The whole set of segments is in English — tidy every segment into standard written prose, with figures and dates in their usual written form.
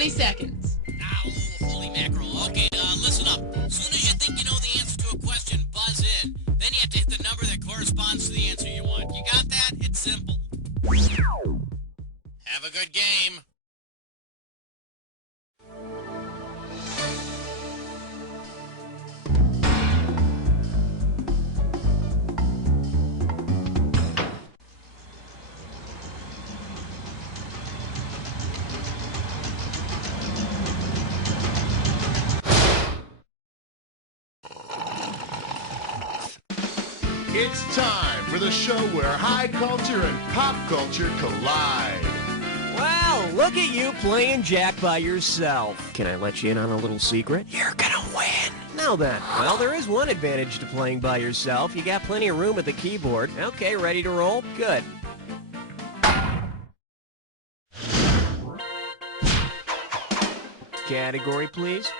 20 seconds. Ow, holy mackerel. Okay, listen up. As soon as you think you know the answer to a question, buzz in. Then you have to hit the number that corresponds to the answer you want. You got that? It's simple. Have a good game. It's time for the show where high culture and pop culture collide. Wow, look at you playing Jack by yourself. Can I let you in on a little secret? You're gonna win. Now then, well, there is one advantage to playing by yourself. You got plenty of room at the keyboard. Okay, ready to roll? Good. Category, please.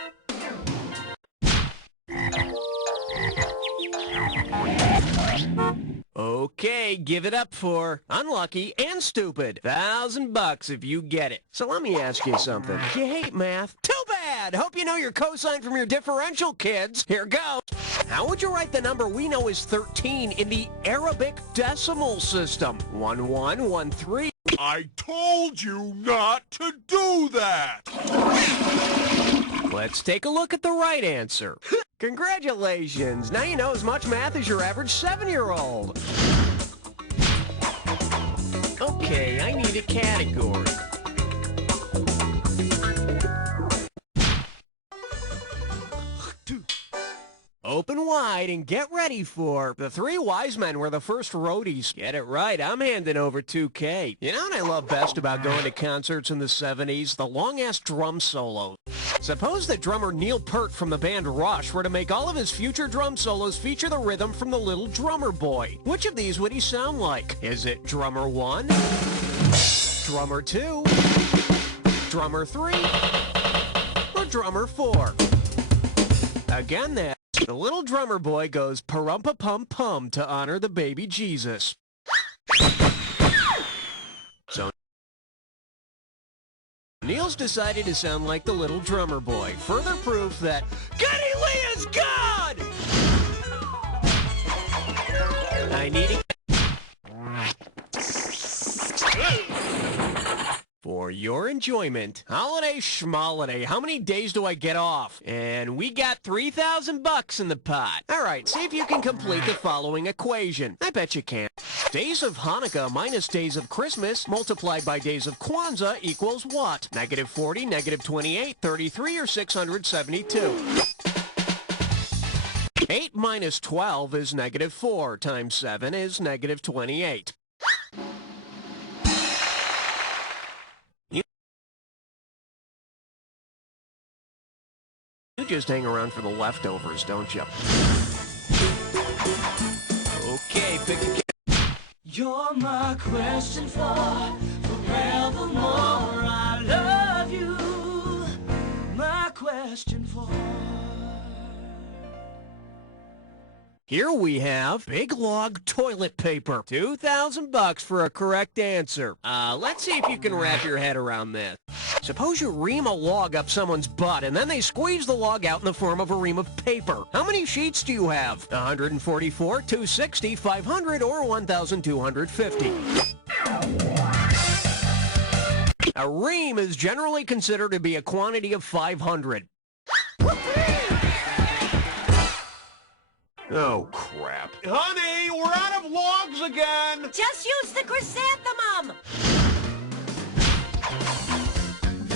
Okay, give it up for unlucky and stupid. $1,000 if you get it. So let me ask you something. Do you hate math? Too bad! Hope you know your cosine from your differential, kids. Here goes. How would you write the number we know is 13 in the Arabic decimal system? 1113. I told you not to do that! Let's take a look at the right answer. Congratulations! Now you know as much math as your average 7-year-old. Okay, I need a category. Open wide and get ready for The Three Wise Men Were the First Roadies. Get it right, I'm handing over $2K. You know what I love best about going to concerts in the 70s? The long-ass drum solos. Suppose that drummer Neil Peart from the band Rush were to make all of his future drum solos feature the rhythm from the Little Drummer Boy. Which of these would he sound like? Is it drummer 1? Drummer 2? Drummer 3? Or drummer 4? Again, that. The Little Drummer Boy goes pa-rum-pa-pum-pum to honor the baby Jesus. So Neil's decided to sound like the Little Drummer Boy. Further proof that Geddy Lee is God! I need it. For your enjoyment, holiday schmoliday, how many days do I get off? And we got $3,000 in the pot. All right, see if you can complete the following equation. I bet you can. Days of Hanukkah minus days of Christmas multiplied by days of Kwanzaa equals what? -40, -28, 33, or 672? 8 minus 12 is -4 times 7 is -28. You just hang around for the leftovers, don't you? Okay, pick a... You're my question for forevermore. I love you. My question for... Here we have Big Log toilet paper. $2,000 for a correct answer. Let's see if you can wrap your head around this. Suppose you ream a log up someone's butt, and then they squeeze the log out in the form of a ream of paper. How many sheets do you have? 144, 260, 500, or 1,250? A ream is generally considered to be a quantity of 500. Oh, crap. Honey, we're out of logs again! Just use the chrysanthemum!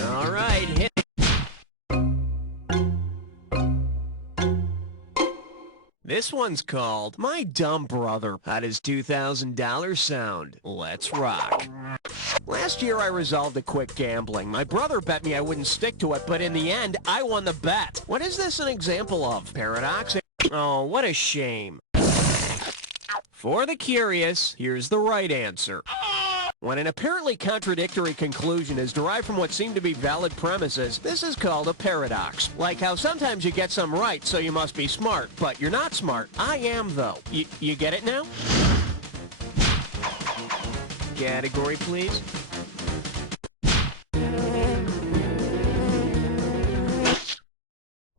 All right, hit it. This one's called My Dumb Brother. How does $2,000 sound? Let's rock. Last year, I resolved to quit gambling. My brother bet me I wouldn't stick to it, but in the end, I won the bet. What is this an example of? Paradox? Oh, what a shame. For the curious, here's the right answer. When an apparently contradictory conclusion is derived from what seem to be valid premises, this is called a paradox. Like how sometimes you get some right, so you must be smart, but you're not smart. I am, though. You get it now? Category, please.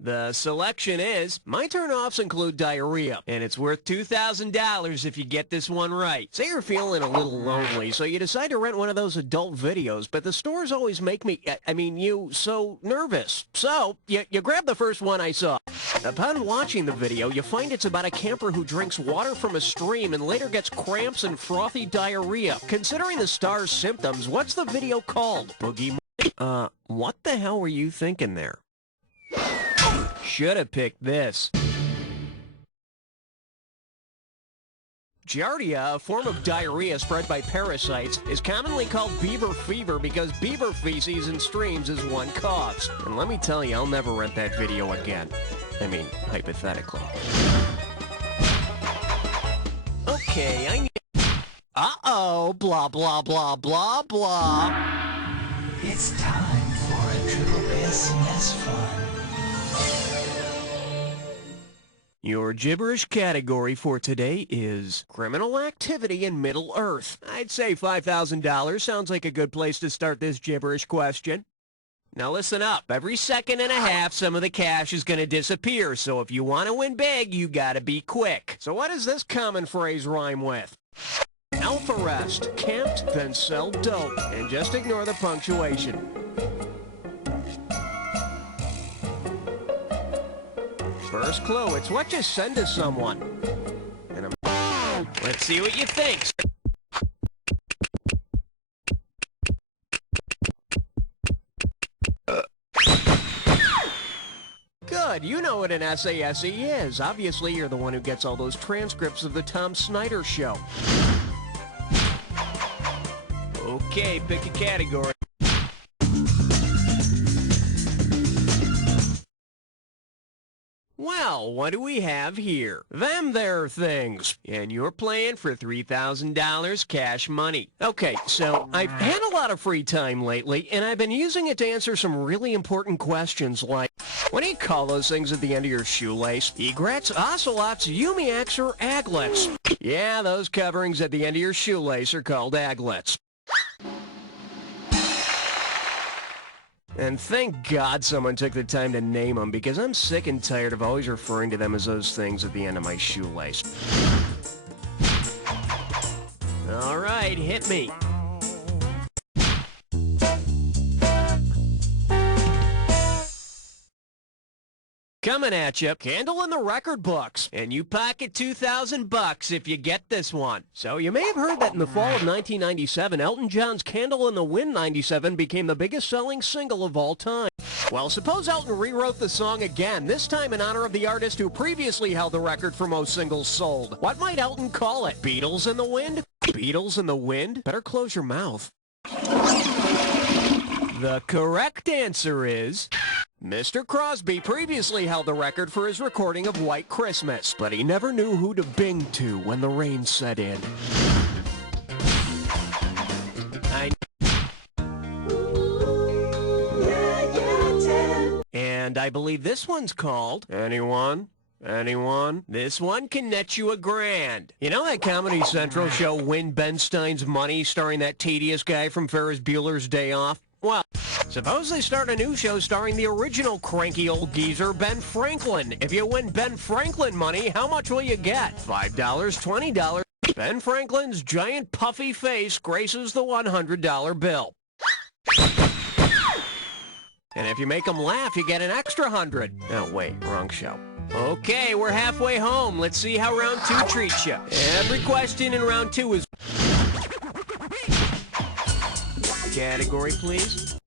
The selection is, my turn-offs include diarrhea, and it's worth $2,000 if you get this one right. Say you're feeling a little lonely, so you decide to rent one of those adult videos, but the stores always make you so nervous. So, you grab the first one I saw. Upon watching the video, you find it's about a camper who drinks water from a stream and later gets cramps and frothy diarrhea. Considering the star's symptoms, what's the video called? Boogie? What the hell were you thinking there? Should have picked this. Giardia, a form of diarrhea spread by parasites, is commonly called beaver fever because beaver feces in streams is one cause. And let me tell you, I'll never rent that video again. I mean, hypothetically. Okay, I need... Uh-oh, blah, blah, blah, blah, blah. It's time for a Triple Bass Mess Fun. Your gibberish category for today is criminal activity in Middle Earth. I'd say $5,000 sounds like a good place to start this gibberish question. Now listen up. Every second and a half, some of the cash is going to disappear, so if you want to win big, you gotta be quick. So what does this common phrase rhyme with? Alpha rest, camped, then sell dope, and just ignore the punctuation. First clue, it's what you send to someone. And let's see what you think. Good, you know what an SASE is. Obviously, you're the one who gets all those transcripts of the Tom Snyder Show. Okay, pick a category. Well, what do we have here? Them there things. And you're playing for $3,000 cash money. Okay, so I've had a lot of free time lately, and I've been using it to answer some really important questions like, what do you call those things at the end of your shoelace? Egrets, ocelots, umiacs, or aglets? Yeah, those coverings at the end of your shoelace are called aglets. And thank God someone took the time to name them, because I'm sick and tired of always referring to them as those things at the end of my shoelace. All right, hit me. Coming at you, candle in the record books, and you pocket $2,000 if you get this one. So you may have heard that in the fall of 1997, Elton John's Candle in the Wind 97 became the biggest selling single of all time. Well, suppose Elton rewrote the song again, this time in honor of the artist who previously held the record for most singles sold. What might Elton call it? Beatles in the Wind? Beatles in the Wind? Better close your mouth. The correct answer is... Mr. Crosby previously held the record for his recording of White Christmas, but he never knew who to bing to when the rain set in. And I believe this one's called... Anyone? Anyone? This one can net you $1,000. You know that Comedy Central show Win Ben Stein's Money, starring that tedious guy from Ferris Bueller's Day Off? Well, suppose they start a new show starring the original cranky old geezer, Ben Franklin. If you win Ben Franklin money, how much will you get? $5, $20. Ben Franklin's giant puffy face graces the $100 bill. And if you make them laugh, you get an extra $100. Oh, wait, wrong show. Okay, we're halfway home. Let's see how round 2 treats you. Every question in round 2 is... Category, please.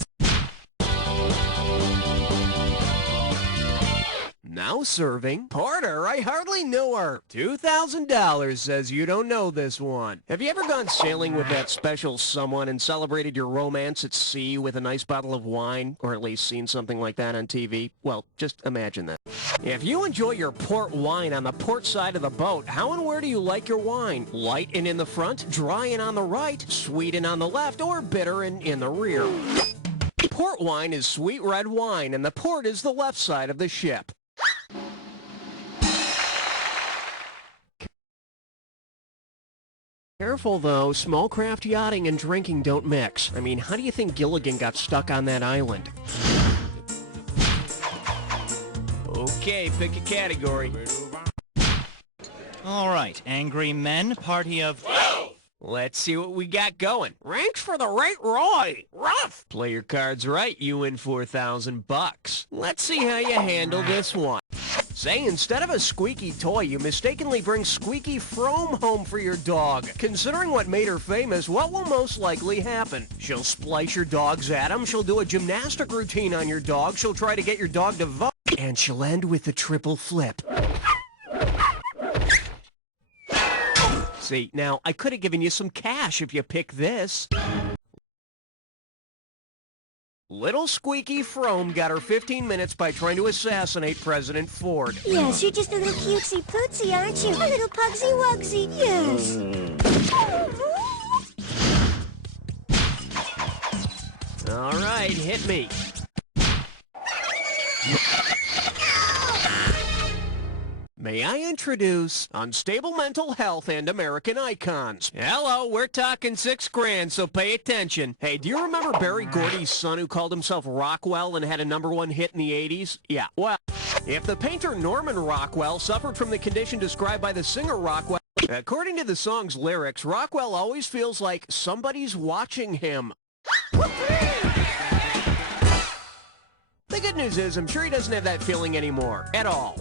Now serving. Porter, I hardly know her. $2,000 says you don't know this one. Have you ever gone sailing with that special someone and celebrated your romance at sea with a nice bottle of wine? Or at least seen something like that on TV? Well, just imagine that. If you enjoy your port wine on the port side of the boat, how and where do you like your wine? Light and in the front, dry and on the right, sweet and on the left, or bitter and in the rear? Port wine is sweet red wine, and the port is the left side of the ship. Careful, though. Small craft yachting and drinking don't mix. I mean, how do you think Gilligan got stuck on that island? Okay, pick a category. All right, angry men, party of... Let's see what we got going. Ranks for the right Roy. Rough. Play your cards right, you win $4,000. Let's see how you handle this one. Say instead of a squeaky toy, you mistakenly bring Squeaky Frome home for your dog. Considering what made her famous, what will most likely happen? She'll splice your dog's atom, she'll do a gymnastic routine on your dog, she'll try to get your dog to vote, and she'll end with the triple flip. See, now, I could have given you some cash if you pick this. Little Squeaky Frome got her 15 minutes by trying to assassinate President Ford. Yes, you're just a little cutesy pootsy, aren't you? A little pugsy wugsy, yes. All right, hit me. May I introduce Unstable Mental Health and American Icons. Hello, we're talking $6 grand, so pay attention. Hey, do you remember Berry Gordy's son who called himself Rockwell and had a #1 hit in the 80s? Yeah, well, if the painter Norman Rockwell suffered from the condition described by the singer Rockwell, according to the song's lyrics, Rockwell always feels like somebody's watching him. The good news is, I'm sure he doesn't have that feeling anymore, at all.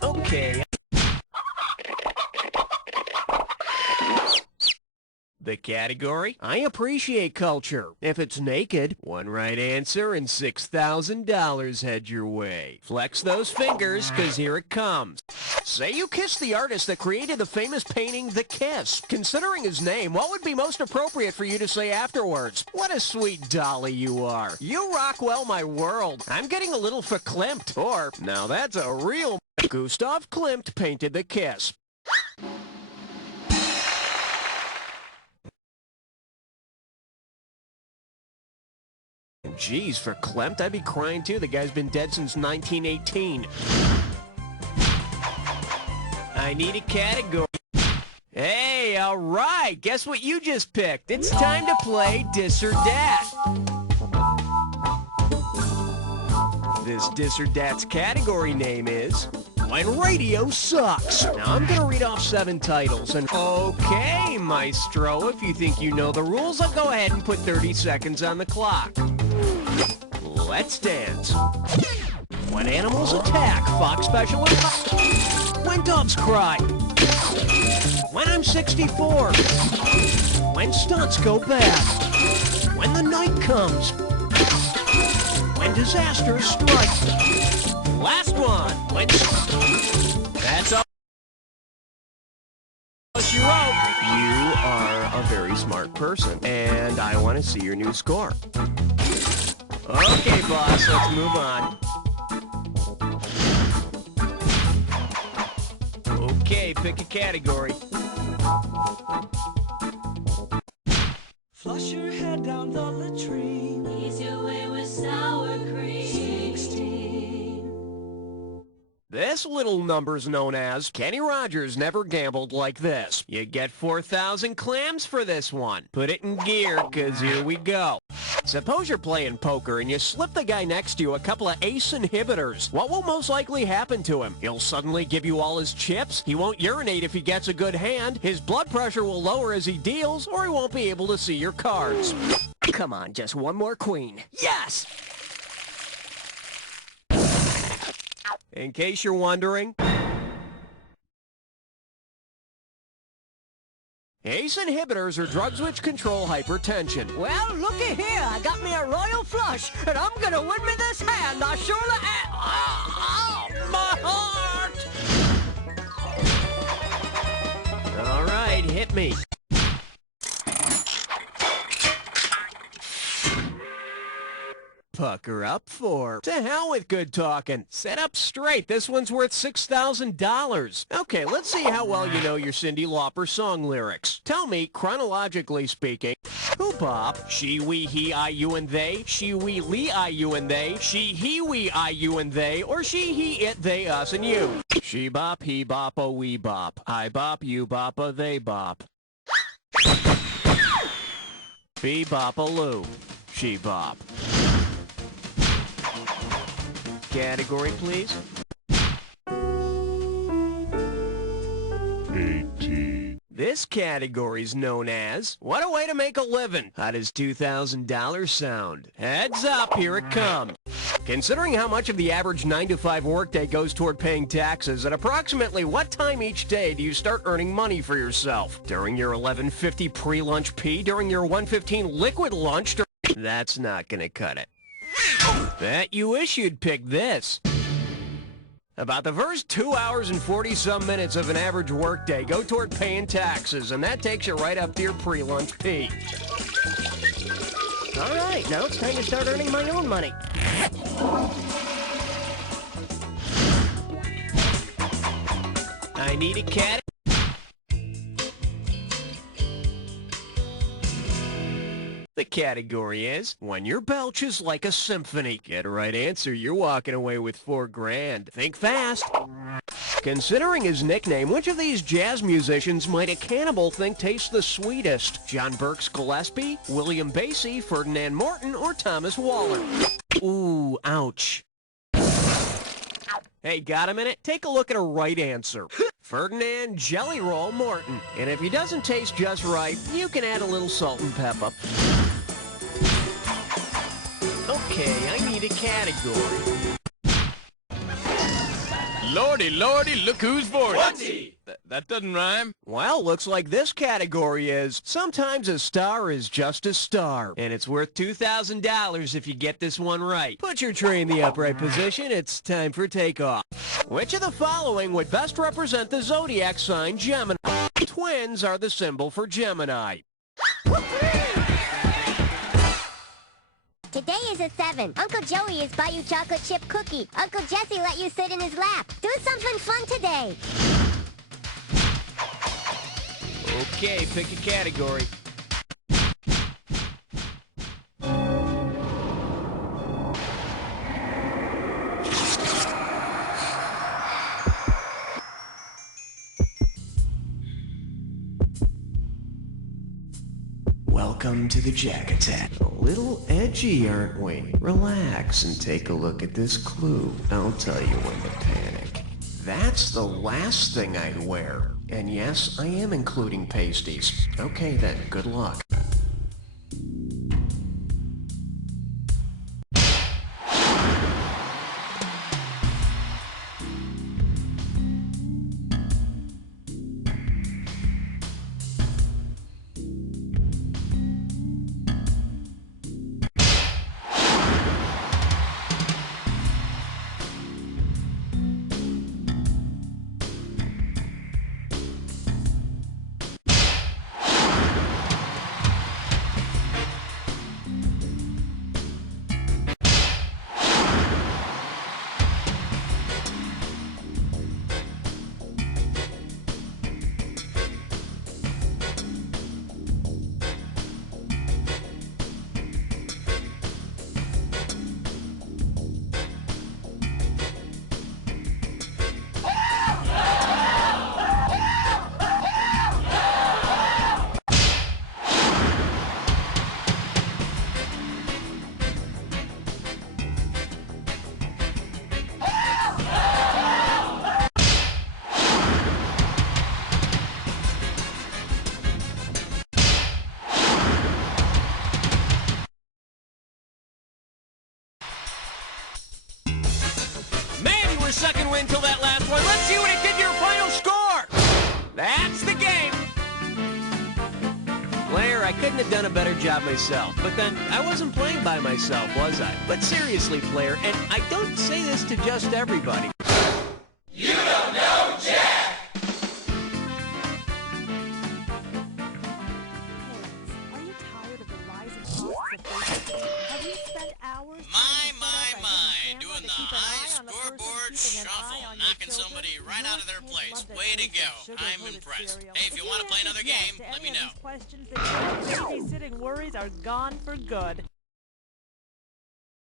Okay. The category? I appreciate culture. If it's naked, one right answer and $6,000 head your way. Flex those fingers, cause here it comes. Say you kiss the artist that created the famous painting, The Kiss. Considering his name, what would be most appropriate for you to say afterwards? What a sweet dolly you are. You rock well my world. I'm getting a little verklempt. Or, now that's a real... Gustav Klimt painted The Kiss. Geez, for Klimt, I'd be crying too. The guy's been dead since 1918. I need a category. Hey, all right. Guess what you just picked? It's time to play Dis or Dat. This Dis or Dat's category name is When Radio Sucks. Now, I'm going to read off 7 titles, and okay, Maestro, if you think you know the rules, I'll go ahead and put 30 seconds on the clock. Let's dance. When animals attack, Fox Special and When doves cry. When I'm 64. When stunts go bad. When the night comes. When disasters strike. Last one. When... That's all you wrote. You are a very smart person, and I want to see your new score. Okay, boss, let's move on. Okay, pick a category. Flush your head down the latrine. Ease your way with sour cream. 16. This little number's known as Kenny Rogers Never Gambled Like This. You get 4,000 clams for this one. Put it in gear, cause here we go. Suppose you're playing poker and you slip the guy next to you a couple of ace inhibitors. What will most likely happen to him? He'll suddenly give you all his chips, he won't urinate if he gets a good hand, his blood pressure will lower as he deals, or he won't be able to see your cards. Come on, just one more queen. Yes! In case you're wondering, ACE inhibitors are drugs which control hypertension. Well, looky here. I got me a royal flush, and I'm gonna win me this hand. I surely am. My heart! All right, hit me. Pucker up for. To hell with good talking. Set up straight. This one's worth $6,000. Okay, let's see how well you know your Cyndi Lauper song lyrics. Tell me, chronologically speaking, who bop? She, we, he, I, you, and they. She, we, lee, I, you, and they. She, he, we, I, you, and they. Or she, he, it, they, us, and you. She bop, he bop, oh, we bop. I bop, you bop, oh, they bop. Be bop, a loo. She bop. category, please? 18. This category is known as, what a way to make a living. How does $2,000 sound? Heads up, here it comes. Considering how much of the average 9-to-5 workday goes toward paying taxes, at approximately what time each day do you start earning money for yourself? During your 11:50 pre-lunch pee? During your 1:15 liquid lunch? That's not gonna cut it. Bet you wish you'd pick this. About the first 2 hours and 40-some minutes of an average workday go toward paying taxes, and that takes you right up to your pre-lunch pee. All right, now it's time to start earning my own money. I need a cat. The category is when your belch is like a symphony. Get a right answer, you're walking away with $4,000. Think fast. Considering his nickname, which of these jazz musicians might a cannibal think tastes the sweetest? John Burks Gillespie, William Basie, Ferdinand Morton, or Thomas Waller? Ooh, ouch. Hey, got a minute? Take a look at a right answer. Ferdinand Jelly Roll Morton. And if he doesn't taste just right, you can add a little salt and pepper. Okay, I need a category. Lordy, lordy, look who's 40. That doesn't rhyme. Well, looks like this category is sometimes a star is just a star. And it's worth $2,000 if you get this one right. Put your tray in the upright position. It's time for takeoff. Which of the following would best represent the zodiac sign Gemini? Twins are the symbol for Gemini. Today is a 7. Uncle Joey is buy you chocolate chip cookie. Uncle Jesse let you sit in his lap. Do something fun today. Okay, pick a category. Welcome to the Jack Attack. A little edgy, aren't we? Relax and take a look at this clue. I'll tell you when to panic. That's the last thing I'd wear. And yes, I am including pasties. Okay then, good luck. Second win till that last one. Let's see what it did to your final score. That's the game. Player, I couldn't have done a better job myself. But then, I wasn't playing by myself, was I? But seriously, player, and I don't say this to just everybody. You don't know Jack! Are you tired of the rising costs of Facebook? Have you spent hours doing the high scoreboard shuffle, knocking somebody right out of their place. Way to go. I'm impressed. Hey, if you want to play another game, let me know. Questions, the babysitting worries are gone for good.